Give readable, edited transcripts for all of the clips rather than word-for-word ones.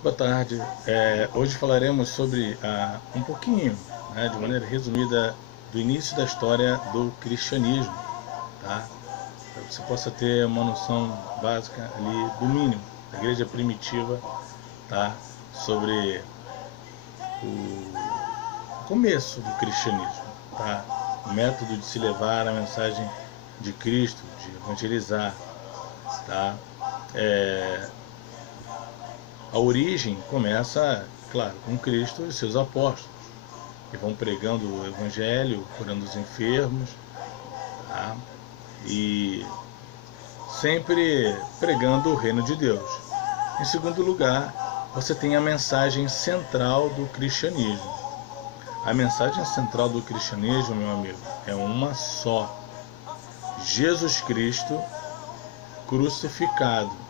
Boa tarde. Hoje falaremos sobre um pouquinho, né, de maneira resumida, do início da história do cristianismo, tá? Para que você possa ter uma noção básica ali do mínimo da igreja primitiva, tá? Sobre o começo do cristianismo, tá? O método de se levar a mensagem de Cristo, de evangelizar, tá? A origem começa, claro, com Cristo e seus apóstolos, que vão pregando o Evangelho, curando os enfermos, tá? E sempre pregando o reino de Deus. Em segundo lugar, você tem a mensagem central do cristianismo. A mensagem central do cristianismo, meu amigo, é uma só: Jesus Cristo crucificado.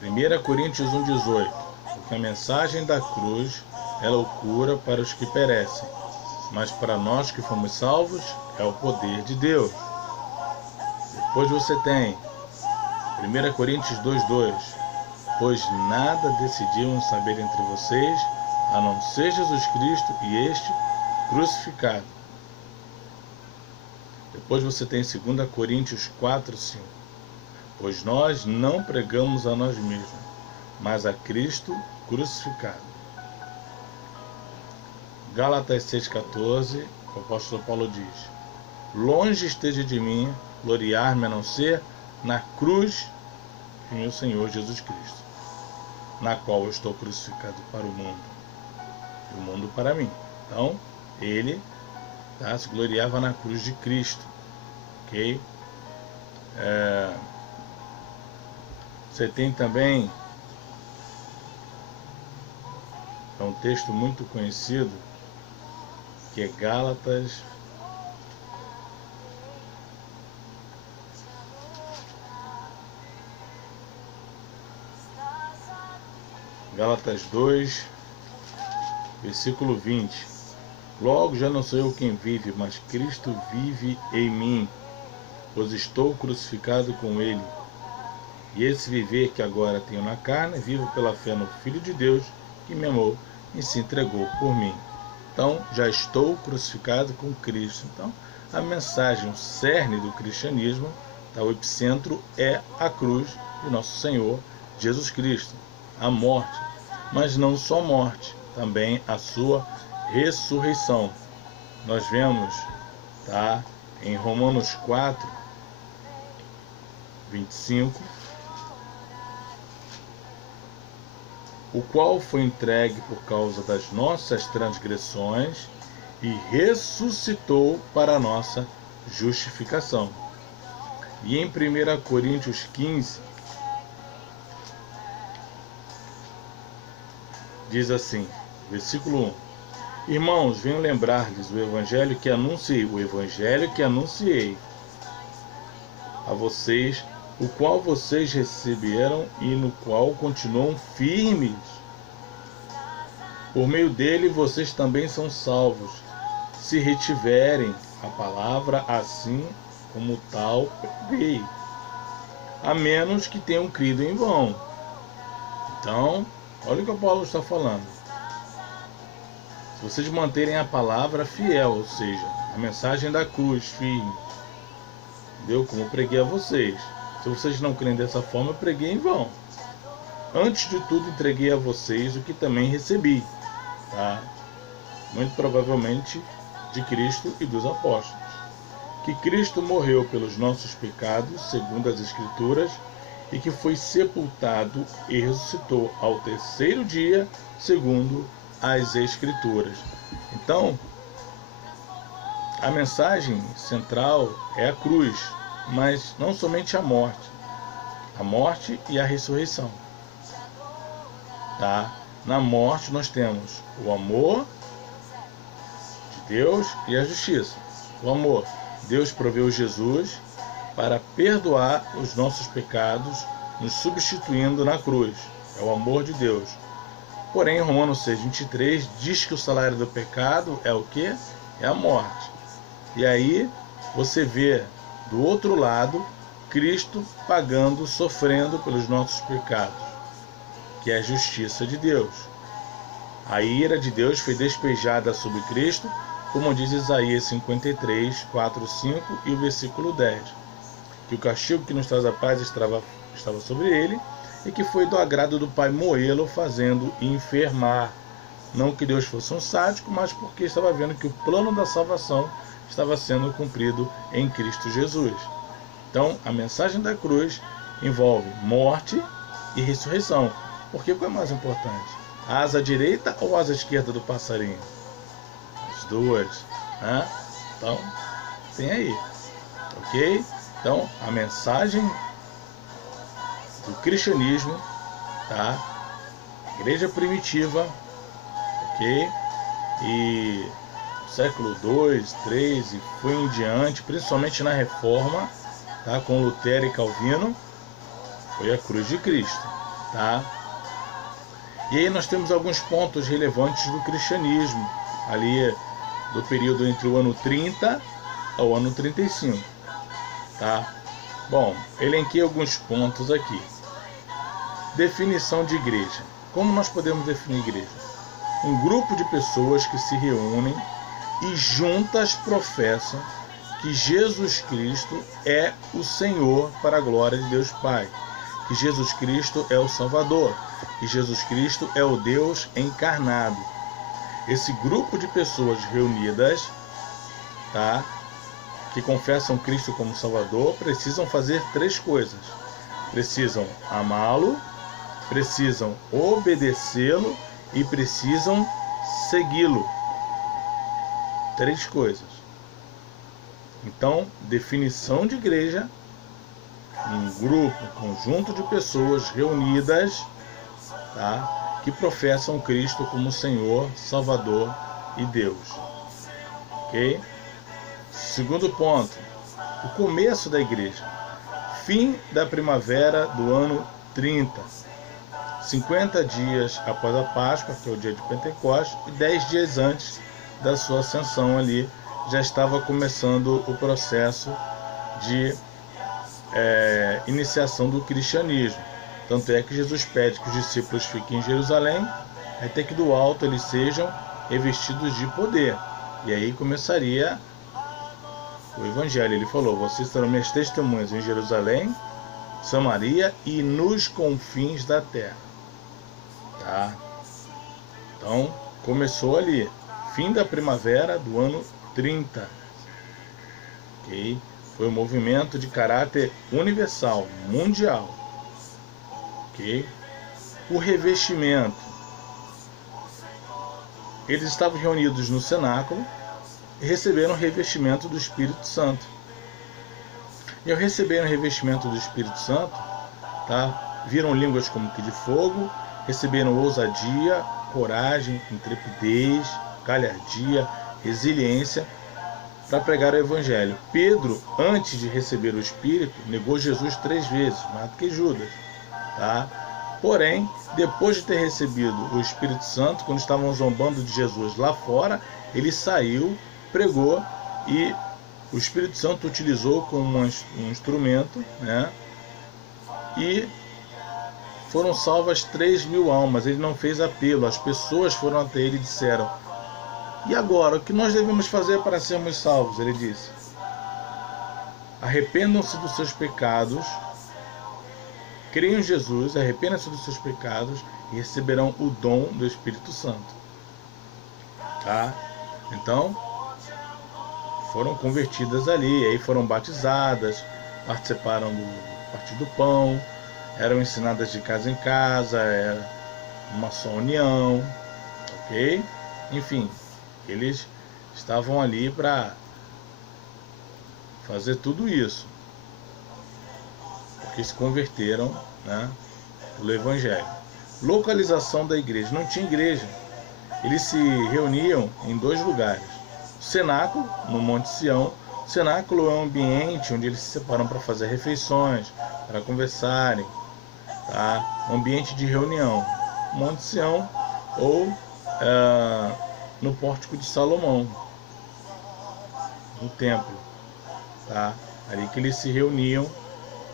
1 Coríntios 1,18. Porque a mensagem da cruz é loucura para os que perecem, mas para nós que fomos salvos é o poder de Deus. Depois você tem 1 Coríntios 2,2. Pois nada decidimos saber entre vocês, a não ser Jesus Cristo e este crucificado. Depois você tem 2 Coríntios 4,5. Pois nós não pregamos a nós mesmos, mas a Cristo crucificado. Gálatas 6,14, o apóstolo Paulo diz: longe esteja de mim gloriar-me a não ser na cruz de meu Senhor Jesus Cristo, na qual eu estou crucificado para o mundo, e o mundo para mim. Então, ele se gloriava na cruz de Cristo, ok? Você tem também um texto muito conhecido, que é Gálatas 2, versículo 20. Logo já não sou eu quem vive, mas Cristo vive em mim, pois estou crucificado com ele. E esse viver que agora tenho na carne, vivo pela fé no Filho de Deus, que me amou e se entregou por mim. Então, já estou crucificado com Cristo. Então, a mensagem, o cerne do cristianismo, o epicentro é a cruz de nosso Senhor Jesus Cristo, a morte. Mas não só morte, também a sua ressurreição. Nós vemos, em Romanos 4, 25, o qual foi entregue por causa das nossas transgressões e ressuscitou para a nossa justificação. E em 1 Coríntios 15, diz assim, versículo 1: irmãos, venho lembrar-lhes o evangelho que anunciei a vocês, o qual vocês receberam e no qual continuam firmes. Por meio dele vocês também são salvos, se retiverem a palavra assim como tal preguei, a menos que tenham crido em vão. Então, olha o que o Paulo está falando. Se vocês manterem a palavra fiel, ou seja, a mensagem da cruz firme, entendeu? Como eu preguei a vocês. Se vocês não creem dessa forma, eu preguei em vão. Antes de tudo, entreguei a vocês o que também recebi, muito provavelmente de Cristo e dos apóstolos. Que Cristo morreu pelos nossos pecados, segundo as Escrituras, e que foi sepultado e ressuscitou ao terceiro dia, segundo as Escrituras. Então, a mensagem central é a cruz, mas não somente a morte e a ressurreição. Na morte nós temos o amor de Deus e a justiça. O amor, Deus proveu Jesus para perdoar os nossos pecados, nos substituindo na cruz. É o amor de Deus. Porém, Romanos 6,23 diz que o salário do pecado é o quê? É a morte. E aí você vê do outro lado Cristo pagando, sofrendo pelos nossos pecados, que é a justiça de Deus. A ira de Deus foi despejada sobre Cristo, como diz Isaías 53, 4, 5 e o versículo 10, que o castigo que nos traz a paz estava sobre ele, e que foi do agrado do Pai moê-lo, fazendo enfermar. Não que Deus fosse um sádico, mas porque estava vendo que o plano da salvação estava sendo cumprido em Cristo Jesus. Então, a mensagem da cruz envolve morte e ressurreição. Porque qual é mais importante? A asa direita ou a asa esquerda do passarinho? As duas, né? Então, tem aí, ok? Então, a mensagem do cristianismo, tá? Igreja primitiva, ok? E século 2, 3 e foi em diante, principalmente na Reforma, tá? Com Lutero e Calvino, foi a cruz de Cristo, tá? E aí nós temos alguns pontos relevantes do cristianismo, ali do período entre o ano 30 ao ano 35, tá? Bom, elenquei alguns pontos aqui. Definição de igreja. Como nós podemos definir igreja? Um grupo de pessoas que se reúnem e juntas professam que Jesus Cristo é o Senhor para a glória de Deus Pai, que Jesus Cristo é o Salvador, que Jesus Cristo é o Deus encarnado. Esse grupo de pessoas reunidas, tá, que confessam Cristo como Salvador, precisam fazer três coisas. Precisam amá-lo, precisam obedecê-lo e precisam segui-lo. Três coisas. Então, definição de igreja: um grupo, um conjunto de pessoas reunidas, tá, que professam Cristo como Senhor, Salvador e Deus. Ok? Segundo ponto, o começo da igreja. Fim da primavera do ano 30. 50 dias após a Páscoa, que é o dia de Pentecostes, e 10 dias antes da sua ascensão ali, já estava começando o processo de iniciação do cristianismo. Tanto é que Jesus pede que os discípulos fiquem em Jerusalém, até que do alto eles sejam revestidos de poder. E aí começaria o Evangelho. Ele falou: vocês serão minhas testemunhas em Jerusalém, Samaria e nos confins da terra. Tá? Então, começou ali, fim da primavera do ano 30. Ok? Foi um movimento de caráter universal, mundial. Ok? O revestimento. Eles estavam reunidos no cenáculo e receberam o revestimento do Espírito Santo. E ao receberem o revestimento do Espírito Santo, tá, viram línguas como que de fogo, receberam ousadia, coragem, intrepidez, galhardia, resiliência para pregar o Evangelho. Pedro, antes de receber o Espírito, negou Jesus 3 vezes, mais do que Judas. Tá? Porém, depois de ter recebido o Espírito Santo, quando estavam zombando de Jesus lá fora, ele saiu, pregou e o Espírito Santo utilizou como um instrumento, né? E foram salvas 3.000 almas. Ele não fez apelo, as pessoas foram até ele e disseram: e agora, o que nós devemos fazer para sermos salvos? Ele disse: arrependam-se dos seus pecados, creiam em Jesus, arrependam-se dos seus pecados e receberão o dom do Espírito Santo. Tá? Então, foram convertidas ali, aí foram batizadas, participaram do Partir do Pão, eram ensinadas de casa em casa, era uma só união, ok? Enfim, eles estavam ali para fazer tudo isso, porque se converteram, né, pelo Evangelho. Localização da igreja. Não tinha igreja. Eles se reuniam em 2 lugares. O cenáculo, no Monte Sião. O cenáculo é um ambiente onde eles se separam para fazer refeições, para conversarem, tá? Um ambiente de reunião. Monte Sião ou no Pórtico de Salomão, no templo, tá? Ali que eles se reuniam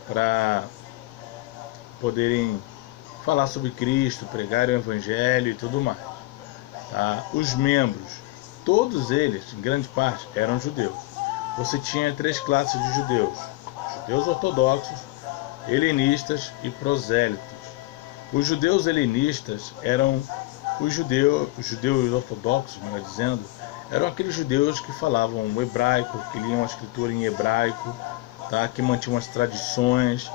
para poderem falar sobre Cristo, pregarem o Evangelho e tudo mais. Tá? Os membros, todos eles, em grande parte, eram judeus. Você tinha 3 classes de judeus: judeus ortodoxos, helenistas e prosélitos. Os judeus helenistas eram os judeus ortodoxos, melhor dizendo, eram aqueles judeus que falavam o hebraico, que liam a escritura em hebraico, tá? Que mantinham as tradições,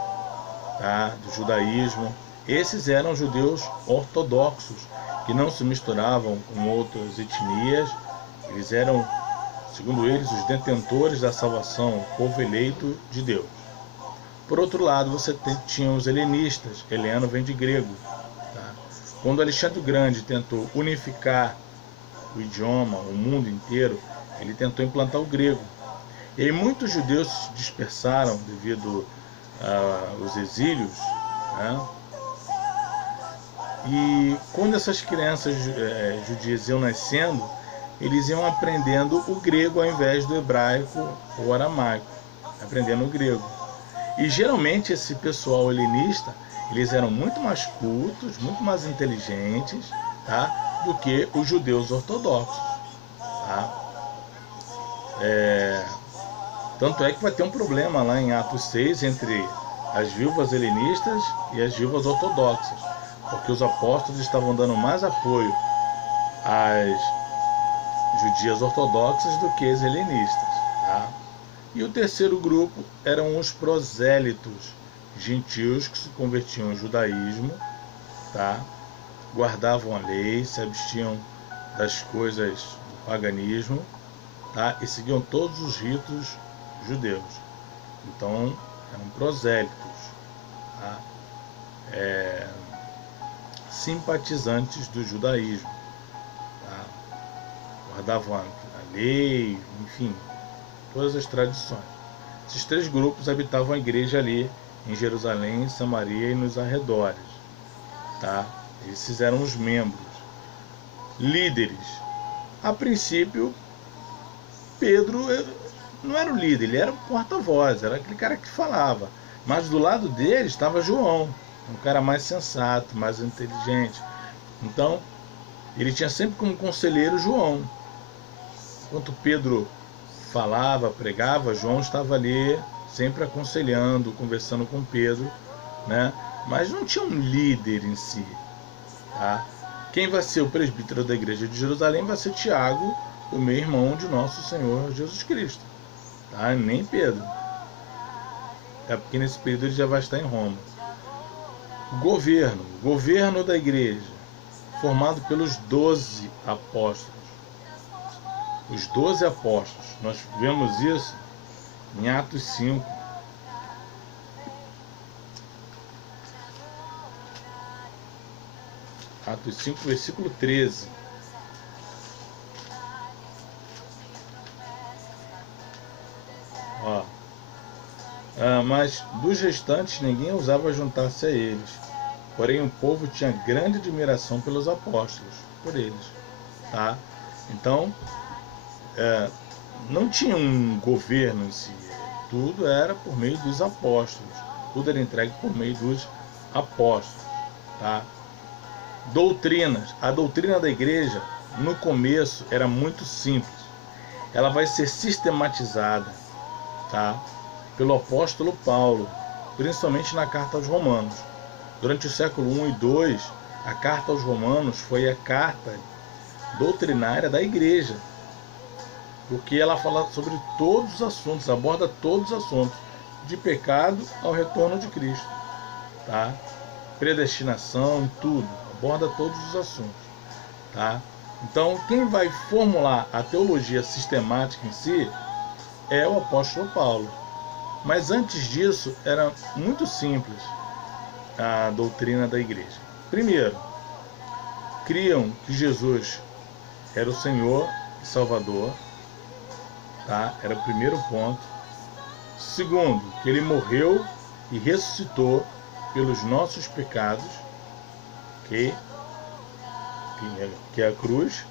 tá? Do judaísmo. Esses eram judeus ortodoxos, que não se misturavam com outras etnias. Eles eram, segundo eles, os detentores da salvação, o povo eleito de Deus. Por outro lado, você tinha os helenistas. Heleno vem de grego. Tá? Quando Alexandre o Grande tentou unificar o idioma, o mundo inteiro, ele tentou implantar o grego. E aí muitos judeus se dispersaram devido aos exílios, né? E quando essas crianças judias iam nascendo, eles iam aprendendo o grego ao invés do hebraico ou aramaico, aprendendo o grego. E geralmente esse pessoal helenista, eles eram muito mais cultos, muito mais inteligentes, tá, do que os judeus ortodoxos. Tá? Tanto é que vai ter um problema lá em Atos 6 entre as viúvas helenistas e as viúvas ortodoxas, porque os apóstolos estavam dando mais apoio às judias ortodoxas do que as helenistas. Tá? E o terceiro grupo eram os prosélitos, gentios que se convertiam ao judaísmo, tá? Guardavam a lei, se abstiam das coisas do paganismo, tá? E seguiam todos os ritos judeus. Então, eram prosélitos, tá? Simpatizantes do judaísmo, tá? Guardavam a lei, enfim, todas as tradições. Esses 3 grupos habitavam a igreja ali em Jerusalém, Samaria e nos arredores, tá? Esses eram os membros. Líderes. A princípio, Pedro não era o líder, ele era o porta-voz, era aquele cara que falava. Mas do lado dele estava João, um cara mais sensato, mais inteligente. Então, ele tinha sempre como conselheiro João. Enquanto Pedro falava, pregava, João estava ali sempre aconselhando, conversando com Pedro, né? Mas não tinha um líder em si. Tá? Quem vai ser o presbítero da igreja de Jerusalém vai ser Tiago, o meio-irmão de nosso Senhor Jesus Cristo. Tá? Nem Pedro. É porque nesse período ele já vai estar em Roma. Governo da igreja, formado pelos 12 apóstolos. Os 12 apóstolos. Nós vemos isso em Atos 5. Atos 5, versículo 13. Ó. Mas dos restantes ninguém ousava juntar-se a eles. Porém o povo tinha grande admiração pelos apóstolos, por eles. Tá? Então, não tinha um governo em si. Tudo era por meio dos apóstolos. Tudo era entregue por meio dos apóstolos. Tá? Doutrinas. A doutrina da igreja, no começo, era muito simples. Ela vai ser sistematizada, tá, pelo apóstolo Paulo, principalmente na carta aos Romanos. Durante o século I e II, a carta aos Romanos foi a carta doutrinária da igreja, porque ela fala sobre todos os assuntos, aborda todos os assuntos, de pecado ao retorno de Cristo, tá? Predestinação, tudo, aborda todos os assuntos, tá? Então, quem vai formular a teologia sistemática em si é o apóstolo Paulo. Mas antes disso, era muito simples a doutrina da igreja. Primeiro, criam que Jesus era o Senhor e Salvador, tá? Era o primeiro ponto. Segundo, que ele morreu e ressuscitou pelos nossos pecados, que é a cruz.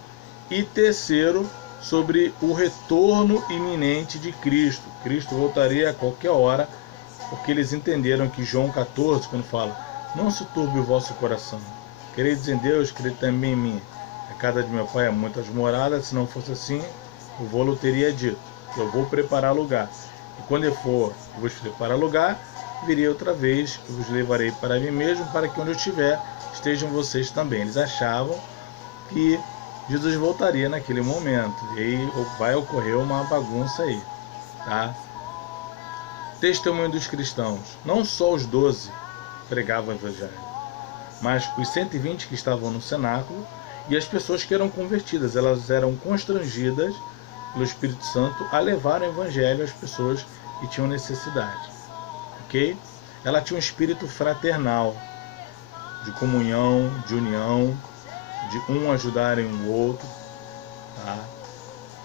E terceiro, sobre o retorno iminente de Cristo. Cristo voltaria a qualquer hora porque eles entenderam que João 14, quando fala: não se turbe o vosso coração, credes em Deus, crede também em mim. A casa de meu pai há muitas moradas, se não fosse assim, o vô teria dito: eu vou preparar lugar. E quando eu for vos preparar lugar, virei outra vez e vos levarei para mim mesmo, para que onde eu estiver, estejam vocês também. Eles achavam que Jesus voltaria naquele momento, e aí vai ocorrer uma bagunça aí, tá? Testemunho dos cristãos. Não só os 12 pregavam o evangelho, mas os 120 que estavam no cenáculo e as pessoas que eram convertidas, elas eram constrangidas pelo Espírito Santo a levar o evangelho às pessoas que tinham necessidade, ok? Ela tinha um espírito fraternal, de comunhão, de união, de um ajudarem o outro, tá?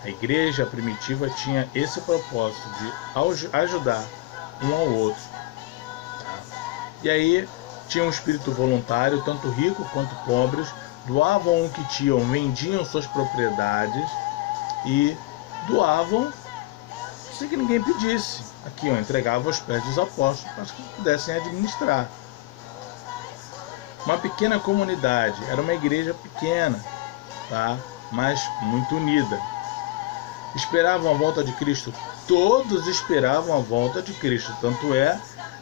A igreja primitiva tinha esse propósito de ajudar um ao outro, tá? E aí tinha um espírito voluntário, tanto ricos quanto pobres, doavam o que tinham, vendiam suas propriedades e doavam sem que ninguém pedisse. Aqui, ó, entregavam aos pés dos apóstolos para que pudessem administrar. Uma pequena comunidade, era uma igreja pequena, tá? Mas muito unida. Esperavam a volta de Cristo? Todos esperavam a volta de Cristo. Tanto é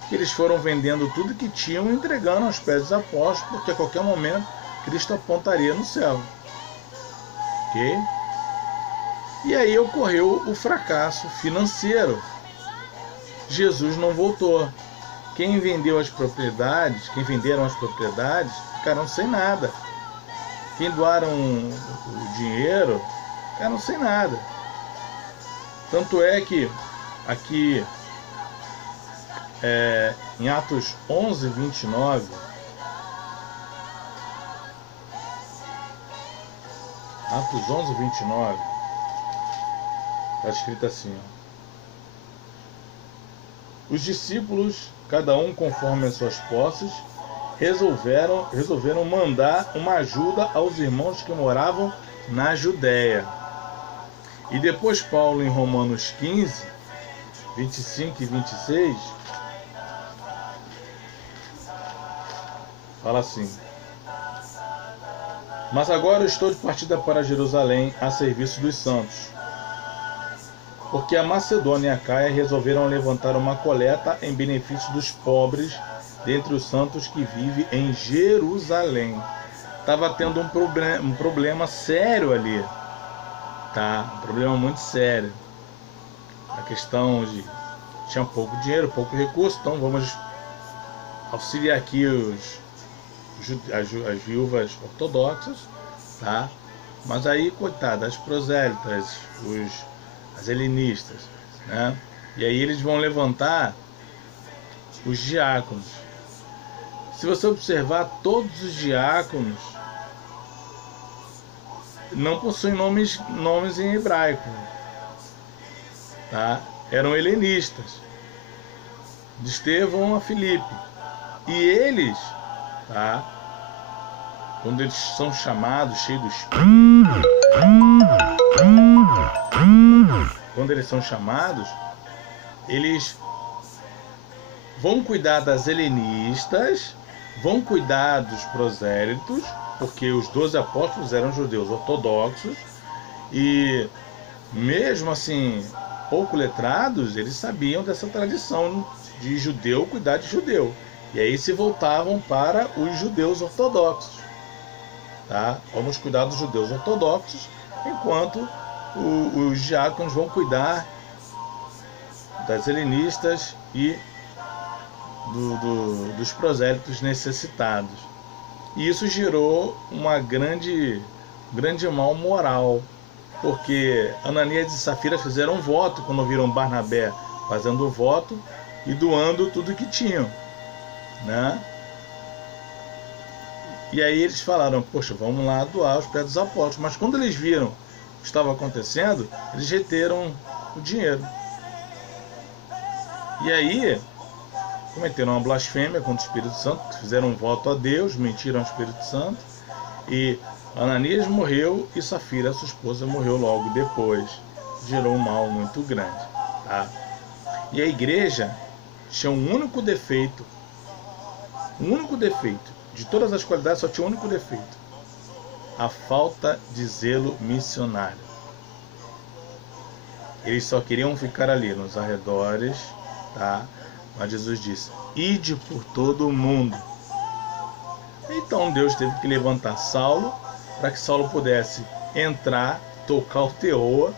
que eles foram vendendo tudo que tinham e entregando aos pés dos apóstolos, porque a qualquer momento Cristo apontaria no céu. Ok? E aí ocorreu o fracasso financeiro. Jesus não voltou. Quem venderam as propriedades, ficaram sem nada. Quem doaram o dinheiro, ficaram sem nada. Tanto é que aqui em Atos 11, 29, Atos 11, 29, está escrito assim, ó: os discípulos, cada um conforme as suas posses, resolveram mandar uma ajuda aos irmãos que moravam na Judéia. E depois Paulo, em Romanos 15, 25 e 26, fala assim: mas agora eu estou de partida para Jerusalém a serviço dos santos, porque a Macedônia e a Caia resolveram levantar uma coleta em benefício dos pobres dentre os santos que vivem em Jerusalém. Estava tendo um problema sério ali, tá? Um problema muito sério. A questão de tinha pouco dinheiro, pouco recurso, então vamos auxiliar aqui as viúvas ortodoxas, tá? Mas aí, coitadas, as prosélitas, as helenistas, né? E aí eles vão levantar os diáconos. Se você observar, todos os diáconos não possuem nomes em hebraico, tá? Eram helenistas, de Estevão a Filipe. E eles, tá? Quando eles são chamados, cheios do Espírito, quando eles são chamados, eles vão cuidar das helenistas, vão cuidar dos prosélitos, porque os 12 apóstolos eram judeus ortodoxos, e mesmo assim, pouco letrados, eles sabiam dessa tradição de judeu cuidar de judeu. E aí se voltavam para os judeus ortodoxos, tá? Vamos cuidar dos judeus ortodoxos, enquanto os diáconos vão cuidar das helenistas e dos prosélitos necessitados. E isso gerou uma grande mal moral, porque Ananias e Safira fizeram um voto quando viram Barnabé fazendo o voto e doando tudo que tinham, né? E aí eles falaram: poxa, vamos lá doar aos pés dos apóstolos. Mas quando eles viram o que estava acontecendo, eles reteram o dinheiro. E aí cometeram uma blasfêmia contra o Espírito Santo, fizeram um voto a Deus, mentiram ao Espírito Santo, e Ananias morreu e Safira, sua esposa, morreu logo depois. Gerou um mal muito grande, tá? E a igreja tinha um único defeito. Um único defeito. De todas as qualidades, só tinha um único defeito: a falta de zelo missionário. Eles só queriam ficar ali nos arredores, tá? Mas Jesus disse: ide por todo o mundo. Então Deus teve que levantar Saulo para que Saulo pudesse entrar, tocar o teor,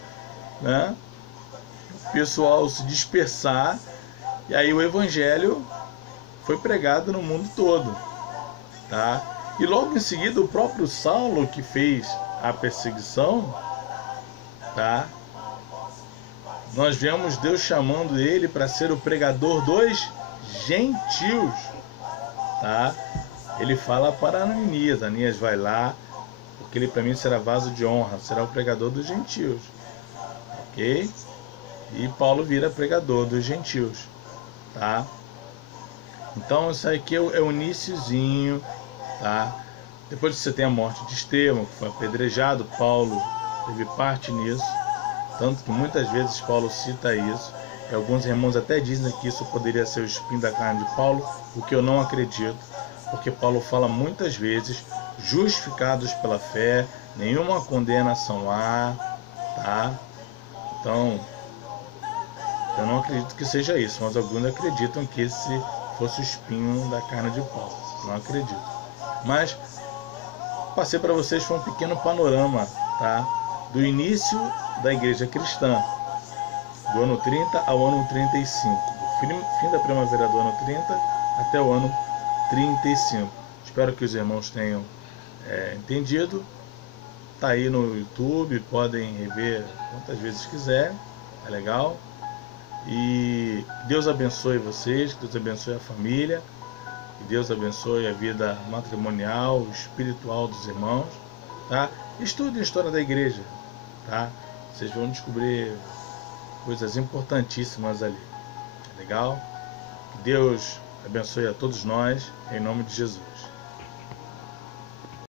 né? O pessoal se dispersar, e aí o evangelho foi pregado no mundo todo, tá? E logo em seguida o próprio Saulo, que fez a perseguição, tá? Nós vemos Deus chamando ele para ser o pregador dos gentios, tá? Ele fala para Ananias: Ananias, vai lá, porque ele para mim será vaso de honra, será o pregador dos gentios, ok? E Paulo vira pregador dos gentios, tá? Então isso aqui é o iniciozinho, tá? Depois você tem a morte de Estevão, que foi apedrejado, Paulo teve parte nisso, tanto que muitas vezes Paulo cita isso, e alguns irmãos até dizem que isso poderia ser o espinho da carne de Paulo, o que eu não acredito, porque Paulo fala muitas vezes: justificados pela fé, nenhuma condenação há, tá? Então, eu não acredito que seja isso, mas alguns acreditam que esse fosse o espinho da carne de Paulo. Não acredito. Mas passei para vocês, foi um pequeno panorama, tá? Do início da igreja cristã, do ano 30 ao ano 35, do fim da primavera do ano 30 até o ano 35. Espero que os irmãos tenham entendido. Tá aí no YouTube, podem rever quantas vezes quiser, é legal. E Deus abençoe vocês, que Deus abençoe a família, que Deus abençoe a vida matrimonial, espiritual dos irmãos, tá? Estudem a história da igreja, tá? Vocês vão descobrir coisas importantíssimas ali, é legal? Que Deus abençoe a todos nós, em nome de Jesus.